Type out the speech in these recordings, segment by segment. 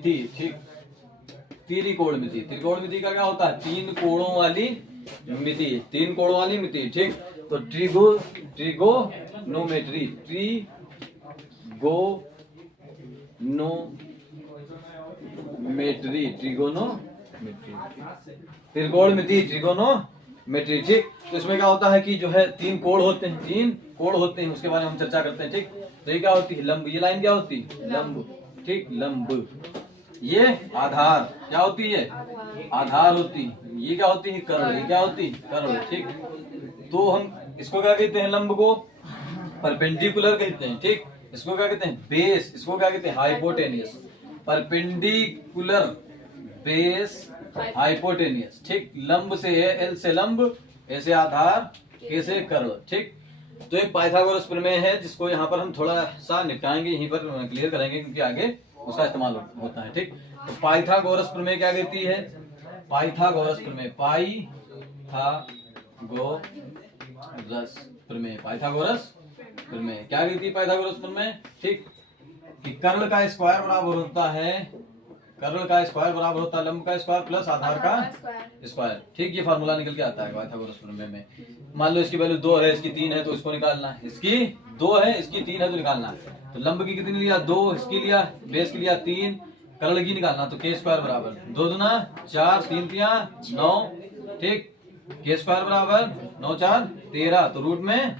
मिति, ठीक, त्रिकोणमिति। त्रिकोणमिति का क्या होता है? तीन कोणों वाली मिति, तीन कोणों वाली मिति, ठीक। तो ट्रिगोनोमेट्री, ट्रिगोनोमेट्री, त्रिकोणमिति, ट्रिगोनोमेट्री, ठीक। तो इसमें क्या होता है कि जो है तीन कोण होते हैं, उसके बारे में हम चर्चा करते हैं, ठीक। तो ये क्या होती है? लंब। ये लाइन क्या होती है? लंब, ठीक, लंब। ये आधार, क्या होती है? आधार होती। ये क्या होती है? कर्ण। ये क्या होती है? कर्ण, ठीक। तो हम इसको क्या कहते हैं? लंब को परपेंडिकुलर कहते हैं, ठीक। इसको क्या कहते हैं? बेस। इसको क्या कहते हैं? हाइपोटेनियस। परपेंडिकुलर, बेस, हाइपोटेनियस, ठीक। लंब से है, एल से लंब, ऐसे आधार, के से कर्ण, ठीक। तो एक पाइथागोरस प्रमेय है जिसको यहाँ पर हम थोड़ा सा निपटाएंगे, यहीं पर क्लियर करेंगे क्योंकि आगे उसका इस्तेमाल होता है, ठीक। तो पाइथागोरस प्रमेय क्या कहती है? पाइथागोरस प्रमेय, पाइथागोरस प्रमेय क्या कहती है? पाइथागोरस प्रमेय, ठीक, कि कर्ण का स्क्वायर बराबर होता है, कर्ण का स्क्वायर बराबर होता है लंब का स्क्वायर प्लस आधार का स्क्वायर, ठीक। ये फार्मूला निकल के आता है पाइथागोरस प्रमेय में। मान लो इसकी वैल्यू 2 है, इसकी 3 है, तो इसको निकालना है। इसकी 2 है, इसकी 3 है, तो निकालना है। तो लंब की कितनी लिया? 2, इसकी लिया, बेस की लिया 3, कर्ण की निकालना, तो के स्क्वायर बराबर 2 दूना 4, 3 तिया 9, ठीक। के स्क्वायर बराबर 9 4 13, तो रूट में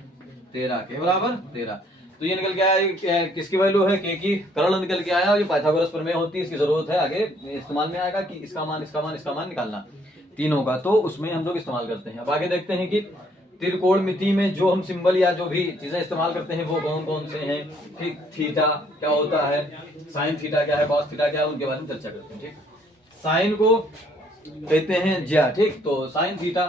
13, के बराबर 13। तो ये निकल के आया, किसकी वैल्यू है? के की। कर्ण निकल के आया। और ये पाइथागोरस प्रमेय होती है, इसकी जरूरत है, आगे इस्तेमाल में आएगा कि इसका मान, इसका मान, इसका मान निकालना, तीनों का, तो उसमें हम लोग इस्तेमाल करते हैं। अब आगे देखते हैं कि त्रिकोणमिति में जो हम सिंबल या जो भी चीजें इस्तेमाल करते हैं वो कौन कौन से हैं, ठीक। थीटा क्या होता है, साइन थीटा क्या है, कॉस थीटा क्या है, उनके बारे में चर्चा करते हैं, ठीक। साइन को कहते हैं ज्या, ठीक। तो साइन थीटा,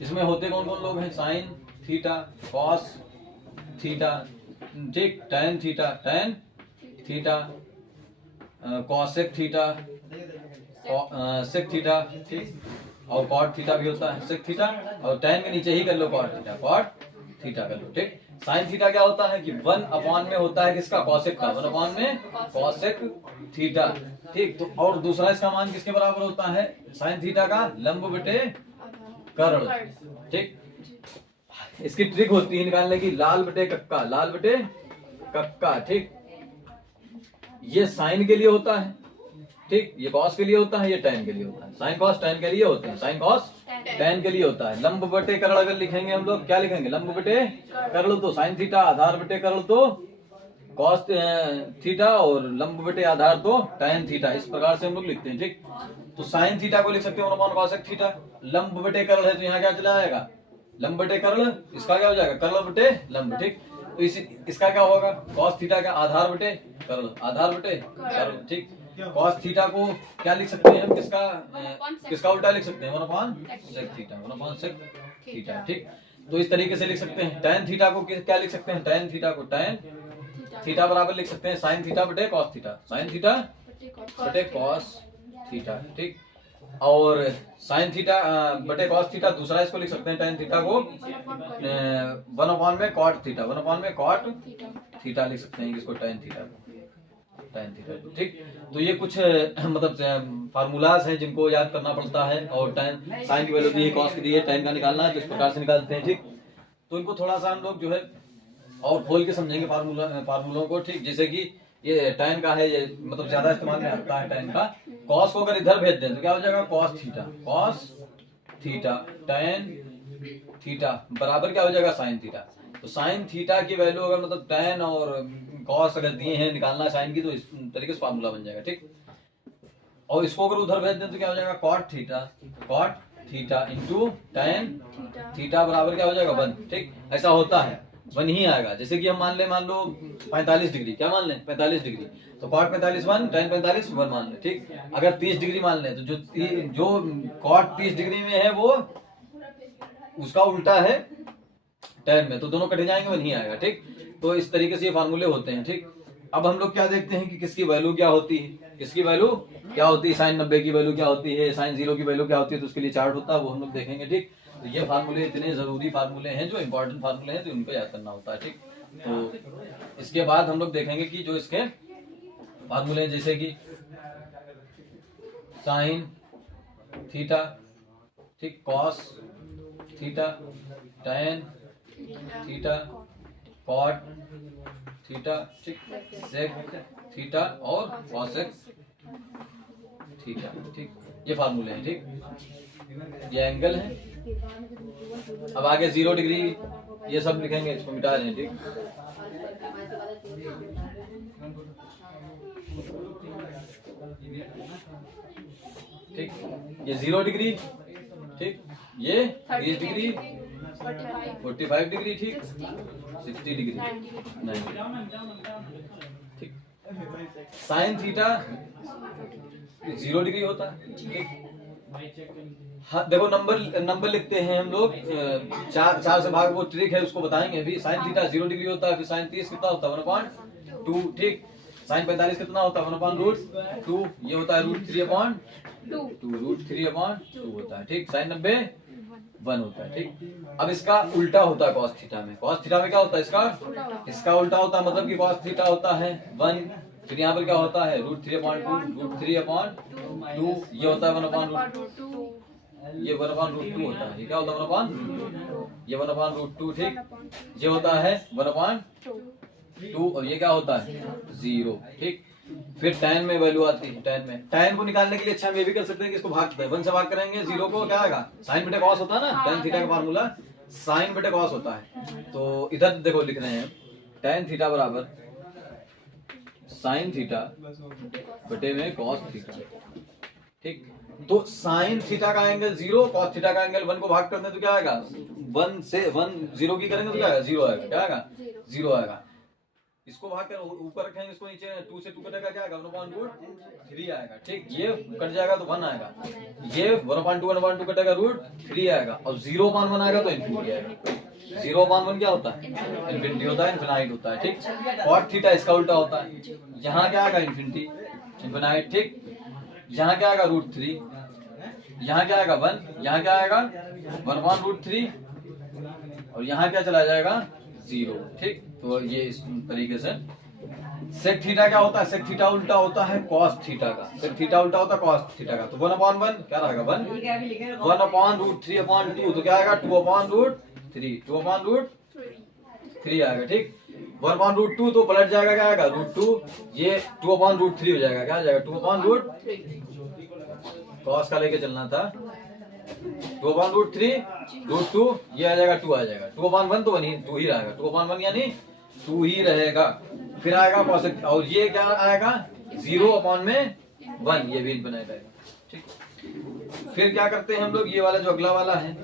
इसमें होते कौन कौन लोग हैं? साइन थीटा, कॉस थीटा, ठीक, tan theta, cosec theta, sec theta, ठीक, और कॉट थीटा भी होता है, सेक थीटा, और tan के नीचे ही कर लो कॉट थीटा कर लो, ठीक। साइन थीटा क्या होता है कि 1/में होता है किसका? कॉसेक का, 1/में में कॉसेक थीटा, ठीक। तो और दूसरा इसका मान किसके बराबर होता है? साइन थीटा का लंब बटे कर्ण, ठीक। इसकी ट्रिक होती है निकालने की, लाल बटे कक्का, लाल बटे कक्का, ठीक। ये साइन के लिए होता है, ठीक। ये कॉस के लिए होता है, ये टैन के लिए होता है। साइन कॉस टैन के लिए होते हैं, साइन कॉस टैन के लिए होता है। लंब बटे कर्ण अगर लिखेंगे हम लोग, क्या लिखेंगे? लंब बटे कर्ण, तो साइन थीटा, आधार बटे कर्ण तो कॉस थीटा, और लंब बटे आधार तो टैन थीटा। इस प्रकार से हम लोग लिखते हैं, ठीक। तो साइन थीटा को लिख सकते हैं 1/cos कॉसेक थीटा। लंब बटे कर्ण है तो यहाँ क्या चला आएगा? लंब बटे कर्ण, इसका क्या हो जाएगा? कर्ण बटे लंब, ठीक। तो इसका क्या होगा? कॉस थीटा का आधार बटे कर्ण, आधार बटे कर्ण, ठीक। कॉस थीटा को क्या लिख सकते हैं हम? किसका उल्टा लिख सकते हैं? 1/sec थीटा, 1/sec थीटा, ठीक। तो इस तरीके से लिख सकते हैं। tan थीटा को क्या लिख सकते हैं? tan थीटा को tan थीटा बराबर लिख सकते हैं साइन थीटा बटे कॉस थीटा, साइन थीटा बटे कॉस थीटा, ठीक। और साइन थीटा बटे कॉस थीटा, दूसरा इसको लिख सकते हैं tan थीटा को 1/में cot थीटा, 1/में cot थीटा लिख सकते हैं इसको, tan थीटा को, ठीक। तो ये कुछ मतलब फार्मूलाज हैं जिनको याद करना पड़ता है। और tan साइन की वैल्यू दी है, कॉस की दी है, tan का निकालना है, तो इस प्रकार से निकालते हैं, ठीक। तो इनको थोड़ा सा हम लोग जो है और खोल के समझेंगे फार्मूलों को, ठीक। जैसे कि ये tan का है, ये मतलब ज्यादा इस्तेमाल में आता है tan का। cos को अगर इधर भेज दें तो क्या हो जाएगा? cos थीटा tan थीटा बराबर क्या हो जाएगा? sin theta. तो sin थीटा की वैल्यू अगर मतलब tan और cos अगर दिए हैं, निकालना है sin की, तो इस तरीके से फार्मूला बन जाएगा, ठीक। और इसको अगर उधर भेज दें तो क्या हो जाएगा? cot theta into tan theta बराबर क्या हो जाएगा? 1, ठीक। ऐसा होता है, 1 ही आएगा। जैसे कि हम मान लो 45 डिग्री, क्या मान लें? 45 डिग्री, तो cot 45 1, tan 45 1 मान लें, ठीक। अगर 30 डिग्री मान लें तो जो cot 30 डिग्री में है वो उसका उल्टा है tan में, तो दोनों कट जाएंगे, 1 ही आएगा, ठीक। तो इस तरीके से ये फार्मूले होते हैं, ठीक। अब हम लोग क्या देखते हैं कि किसकी वैल्यू क्या होती है, किसकी वैल्यू क्या होती है, साइन 90 की वैल्यू क्या होती है, साइन 0 की वैल्यू क्या होती है, तो उसके लिए चार्ट होता है, वो हम लोग देखेंगे, ठीक। तो ये फार्मूले इतने जरूरी फार्मूले हैं, जो इंपॉर्टेंट फार्मूले हैं, तो उनको याद करना होता है, ठीक। तो इसके बाद हम लोग देखेंगे कि जो इसके फार्मूले हैं, जैसे कि साइन थीटा, ठीक, cos theta, tan theta, cot theta, ठीक, सेक थीटा और कॉसेक थीटा, ठीक, ये फार्मूले हैं, ठीक, ये एंगल है। अब आगे 0 डिग्री ये सब लिखेंगे, इसको मिटा दें, ठीक, ठीक, ये 0 डिग्री, ठीक, ये 30 डिग्री, 45 डिग्री, ठीक, 60 डिग्री, 90, ठीक। साइन थीटा 0 डिग्री होता है, ठीक। हाँ देखो, नंबर लिखते हैं हम लोग, 4 से भाग, वो ट्रिक है उसको बताएंगे अभी। साइन थीटा 0 डिग्री होता है, फिर साइन 30 कितना होता है 1/2, ठीक। साइन 45 कितना होता है 1/√2, ये होता है √3/2 होता है, ठीक। साइन 90 1 होता है, ठीक। अब इसका उल्टा होता है कॉस थीटा में। कॉस थीटा में क्या होता है इसका उल्टा होता है, मतलब कि कॉस थीटा होता है 1, फिर यहाँ पर क्या होता है √3/2, ये होता है 1/√2, ये 1/√2 होता है, ये क्या होता है 1/2, ये 1/√2, ठीक, ये होता है 1/2 और ये क्या होता है 0, ठीक। फिर tan में वैल्यू आती है, tan को निकालने के लिए अच्छा हम ये भी कर सकते हैं कि इसको भाग 1 से भाग करेंगे, 0 को क्या आएगा, साइन बटे कॉस होता है ना, tan थीटा का फार्मूला साइन बटे कॉस होता है। तो इधर देखो लिख रहे हैं tan थीटा बराबर साइन थीटा बटे में कॉस थीटा, ठीक। तो साइन थीटा का एंगल 0, कॉस थीटा का एंगल 1 को भाग करने तो क्या आएगा, 1 से 1 0 की करेंगे तो क्या आएगा 0 आएगा, क्या आएगा 0 आएगा। इसको भाग कर ऊपर रखेंगे, इसको नीचे 2 से 2 कटेगा, क्या आएगा 1/√3 आएगा, ठीक। ये कट जाएगा तो 1 आएगा, ये 1/2 कटेगा √3 आएगा, और 0/1 आएगा तो इन्फिनिटी आएगा। 0/1 क्या होता है इन्फिनिटी होता है, इनफिनाइट होता है, ठीक। कॉट थीटा इसका उल्टा होता है, यहाँ क्या आएगा इन्फिनिटी इनफिनाइट, ठीक। यहाँ क्या आएगा √3, यहाँ क्या आएगा 1, यहाँ क्या आएगा 1/√3 और यहाँ क्या चला जाएगा 0, ठीक। तो ये इस तरीके से सेक थीटा क्या होता है, सेक थीटा उल्टा होता है कॉस थीटा का, सेक थीटा उल्टा होता है कॉस थीटा का। तो 1/1 क्या रहेगा 1, 1/√3/2 तो क्या आएगा 2/√3 आएगा, ठीक। 1/√2 तो पलट जाएगा, क्या आएगा √2, ये 2/√3 हो जाएगा, क्या आ जाएगा 2/√3, कॉस का लेके चलना था 2/√3 √2, ये आ जाएगा 2 आ जाएगा, 2/1 तो 2 ही रहेगा, 2/1 यानी 2 ही रहेगा। फिर आएगा कॉसेक, और ये क्या आएगा 0/1, ये भी इनफिनिट आएगा, ठीक। फिर क्या करते हैं हम लोग, ये वाला जो अगला वाला है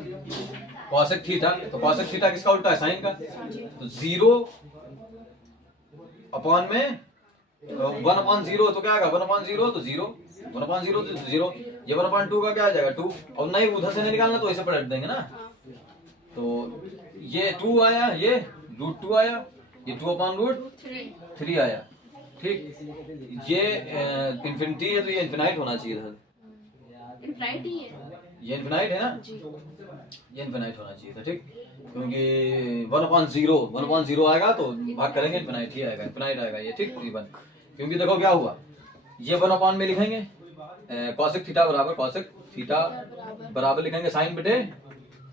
कॉसेक थीटा, तो कॉसेक थीटा किसका उल्टा है साइन का, तो 0/1 तो क्या आएगा 1/0 तो 0, 1/0 तो 0, ये 1/2 का क्या आ जाएगा 2, और नहीं उधर से नहीं निकालना तो ऐसे पलट देंगे ना, तो ये 2 आया, ये √2 आया, ये 2/√3 आया, ठीक। ये इन्फिनिटी है तो ये इनफिनाइट होना चाहिए था, इनफिनाइट ही है, ये इनफिनाइट है ना, ये इनफिनाइट होना चाहिए था, ठीक। क्योंकि 1/0 आएगा तो भाग करेंगे इनफिनाइट ही आएगा, इनफिनाइट आएगा ये, ठीक। 1 क्योंकि देखो क्या हुआ, ये 1/, में लिखेंगे कॉसेक थीटा बराबर लिखेंगे साइन बटे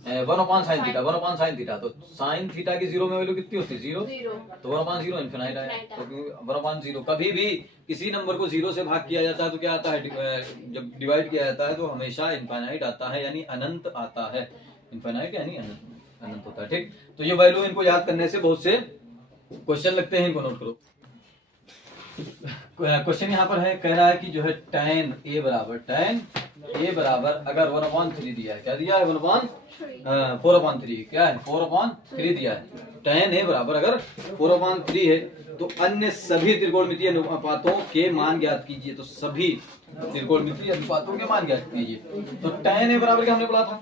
1/sin थीटा, 1/sin थीटा। तो साइन थीटा की 0 में वैल्यू कितनी होती है 0, तो 1/0 इनफिनाइट आया। तो 1/0 कभी भी किसी नंबर को 0 से भाग किया जाता है तो क्या आता है, जब डिवाइड किया जाता है तो हमेशा इनफिनाइट आता है, यानी अनंत आता है, इनफिनाइट यानी अनंत होता है, ठीक। तो ये वैल्यू इनको याद करने से बहुत से क्वेश्चन लगते हैं, इनको नोट करो। क्वेश्चन यहाँ पर है, कह रहा है कि जो है tan a बराबर अगर 1/3 दिया है, क्या दिया है 4/3, क्या है 4/3 दिया है। tan a बराबर अगर 4/3 है तो अन्य सभी त्रिकोणमितीय अनुपातों के मान ज्ञात कीजिए। तो सभी त्रिकोणमितीय अनुपातों के मान ज्ञात कीजिए। तो tan a बराबर क्या हमने बोला था,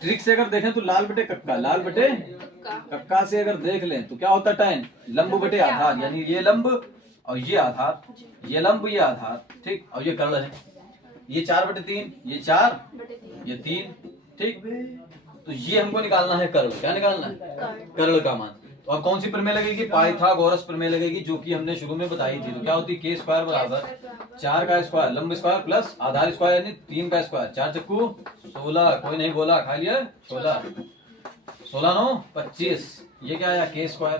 ट्रिक से अगर देखें तो लाल बटे कक्का से अगर देख लें तो क्या होता है tan, लंब बटे आधार, यानी ये लंब और ये आधार, ये लंब ये आधार, ठीक। और ये कर्ण है, ये 4/3, ये 4, ये 3, ठीक। तो ये हमको निकालना है कर्ण, क्या निकालना है कर्ण का मान। तो अब कौन सी प्रमेय लगेगी? पाइथागोरस प्रमेय लगेगी, जो कि हमने शुरू में बताई थी। तो क्या होती है? के स्क्वायर बराबर 4 का स्क्वायर लंब स्क्वायर प्लस आधार स्क्वायर यानी 3 का स्क्वायर। 4 चक्कू 16, कोई नहीं बोला, खा लिया 16, 16 9 25। ये क्या आया? के स्क्वायर।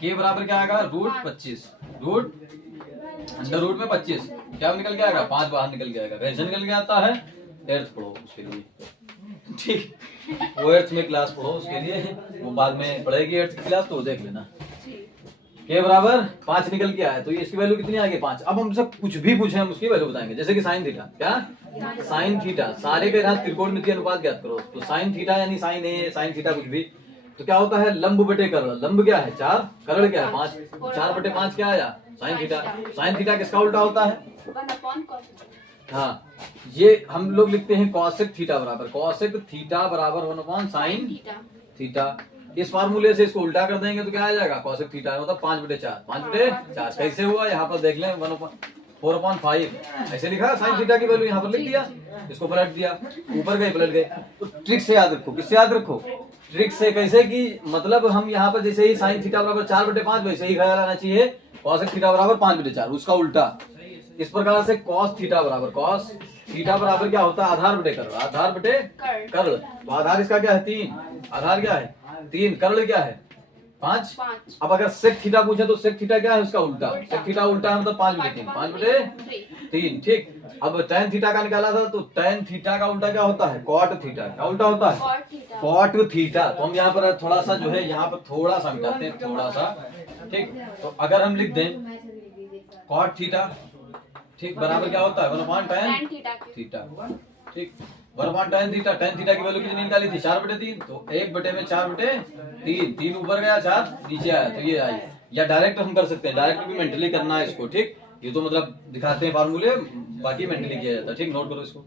के बराबर क्या आएगा? रूट 25, रूट अंडर रूट में 25 क्या निकल के आएगा? 5 बाहर निकल के आएगा। कैसे निकल के आता है? एर्थ पढ़ो उसके लिए, ठीक, वो एर्थ में क्लास पढ़ो उसके लिए, वो बाद में पढ़ेगी एर्थ की क्लास, तो देख लेना। के बराबर 5 निकल के आया, तो ये इसकी वैल्यू कितनी आ गई? 5। अब हमसे कुछ भी पूछे हम उसकी वैल्यू बताएंगे, जैसे कि साइन थीटा। क्या? Sine theta. सारे के साथ त्रिकोणमितीय अनुपात ज्ञात करो। तो साइन थीटा यानी साइन ए, साइन थीटा कुछ भी, तो क्या होता है? लंब बटे कर्ण। लंब क्या है? 4, कर्ण क्या है? 5। 4 बटे 5 क्या आया? Sine theta. साइन थीटा किसका उल्टा होता है? 1/cos। हाँ, ये हम लोग लिखते हैं कॉसेक थीटा बराबर, कॉसेक थीटा बराबर 1/sin थीटा। इस फार्मूले से इसको उल्टा कर देंगे तो क्या आ जाएगा? कॉसेक थीटा मतलब 5/4। 5/4 कैसे हुआ? यहाँ पर देख लें, 4/5 ऐसे लिखा। साइन थीटा की वैल्यू यहाँ पर लिख दिया, इसको पलट दिया, ऊपर गए पलट गए। तो ट्रिक से याद रखो। किससे याद रखो? ट्रिक से। कैसे कि मतलब हम यहाँ पर जैसे ही साइन थीटा बराबर 4/5 वैसे ही ख्याल आना चाहिए कॉसेक थीटा बराबर 5/4, उसका उल्टा। इस प्रकार से कॉस थीटा बराबर, कॉस थीटा बराबर क्या होता है? आधार बटे कर्ण। आधार बटे कर्ण। तो आधार इसका क्या है? 3। आधार क्या है? 3। कर्ण क्या है? 5। अब अगर सेक थीटा पूछे तो सेक थीटा क्या है? उसका उल्टा। सेक थीटा उल्टा है मतलब 5/3, 5/3, ठीक। अब tan थीटा का निकाला था, तो tan थीटा का उल्टा क्या होता है? cot theta. क्या उल्टा होता है? cot theta. तो हम यहाँ पर थोड़ा सा जो है यहाँ पर थोड़ा सा मिटाते हैं, थोड़ा सा, ठीक। तो अगर हम लिख दें cot थीटा, ठीक, बराबर क्या होता है? 1/tan थीटा, ठीक। 1/tan theta. tan थीटा की वैल्यू कितनी निकाली थी? 4/3। तो 1 में 4/3, 3 ऊपर गया, 4 नीचे आया, तो ये आई। या डायरेक्ट हम कर सकते हैं, डायरेक्ट भी मेंटली करना है इसको, ठीक। ये तो मतलब दिखाते हैं फार्मूले, बाकी मेंटली किया जाता है, ठीक। नोट करो इसको।